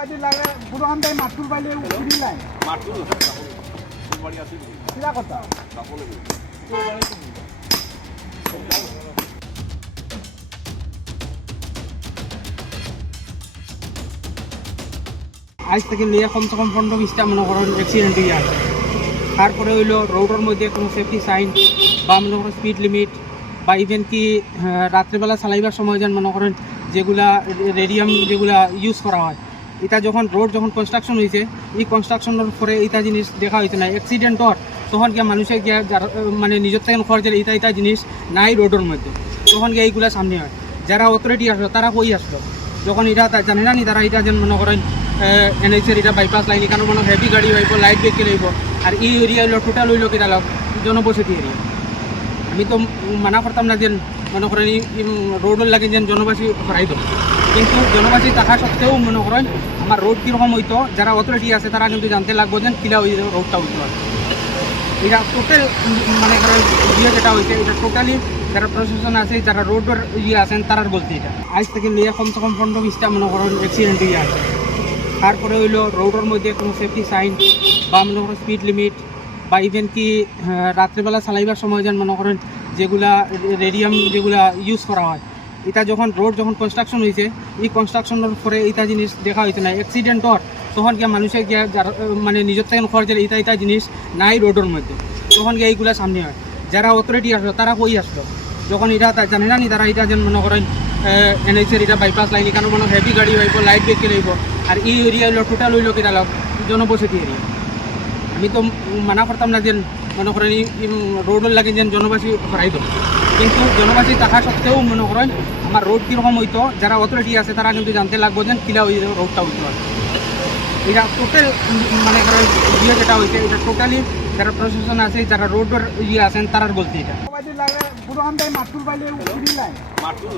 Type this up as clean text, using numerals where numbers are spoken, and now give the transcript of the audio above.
আজ থেকে নিয়ে কমসে কম 15-20টা মনে করেন অ্যাক্সিডেন্ট হয়ে আছে। তারপরে হইলো রোডের মধ্যে কোনো সেফটি সাইন বা মনে করেন স্পিড লিমিট বা ইভেন কি রাত্রেবেলা চালাইবার সময় যেন মনে করেন যেগুলা রেডিয়াম যেগুলা ইউজ করা হয়, এটা যখন রোড যখন কনস্ট্রাকশন হয়েছে এই কনস্ট্রাকশনের পরে এটা জিনিস দেখা হয়েছে না অ্যাক্সিডেন্টর, তখন গিয়ে মানুষের গিয়ে মানে নিজের থেকে খরচের এটা জিনিস নাই রোডের মধ্যে, তখন গিয়ে এইগুলা সামনে হয়। যারা অথরিটি আসলো তারা কই আসলো, যখন এটা জানে না নি তারা এটা যেন মনে করেন এনএইচের এটা বাইপাস লাইন এখানে মনে হেভি গাড়ি হইব, লাইট বেঁকে লইব, আর এই এরিয়া হইলো টোটাল হইলো কিনা লোক জনবসতি এরিয়া। আমি তো মানা করতাম না যে মনে করেন রোডের লাগে যেন জনবাসী করাই দেবো, কিন্তু জনবাসী থাকা সত্ত্বেও মনে করেন আমার রোড কীরকম হইতো, যারা অথরিটি আছে তারা কিন্তু জানতে লাগবো যেন কিলা ওই রোডটা হইতে হয়। এটা টোটাল মানে ইয়ে যেটা হয়েছে এটা টোটালি যারা প্রশাসন আছে, যারা রোডের ইয়ে আছেন তারার বলতে এটা আজ থেকে নিয়ে কমসে কম 15-20টা মনে করেন অ্যাক্সিডেন্ট হয়ে আছে। তারপরে হইলো রোডের মধ্যে কোনো সেফটি সাইন বা মনে করেন স্পিড লিমিট বা ইভেন কি রাত্রেবেলা চালাইবার সময় যেন মনে করেন যেগুলা রেডিয়াম যেগুলা ইউজ করা হয়, এটা যখন রোড যখন কনস্ট্রাকশন হয়েছে এই কনস্ট্রাকশনের পরে এটা জিনিস দেখা হয়েছে না অ্যাক্সিডেন্টর, তখন গিয়ে মানুষের গিয়ে মানে নিজের থেকে খরচের এটা জিনিস নাই রোডের মধ্যে, তখন গিয়ে এইগুলা সামনে হয়। যারা অথরিটি আসলো তারা কই আসলো, যখন এটা জানে না নি তারা এটা যেন মনে করেন এনএইচের এটা বাইপাস লাইন এখানে মনে হেভি গাড়ি হইব, লাইট বেঁকে লইব, আর এই এরিয়া হইলো টোটাল হইলো কিনা লোক জনবসতি এরিয়া। আমি তো মানা করতাম না যে মনে করেন রোডের লাগে যেন জনবাসী করাই দেবো, কিন্তু জনবাসী থাকা সত্ত্বেও মনে করেন আমার রোড কীরকম হইতো, যারা অথরিটি আছে তারা কিন্তু জানতে লাগবো যেন কিলা ওই রোডটা হইতে হয়। এটা টোটাল মানে ইয়ে যেটা হয়েছে এটা টোটালি যারা প্রশাসন আছে, যারা রোডের ইয়ে আছেন তারার বলতে এটা মাঠুর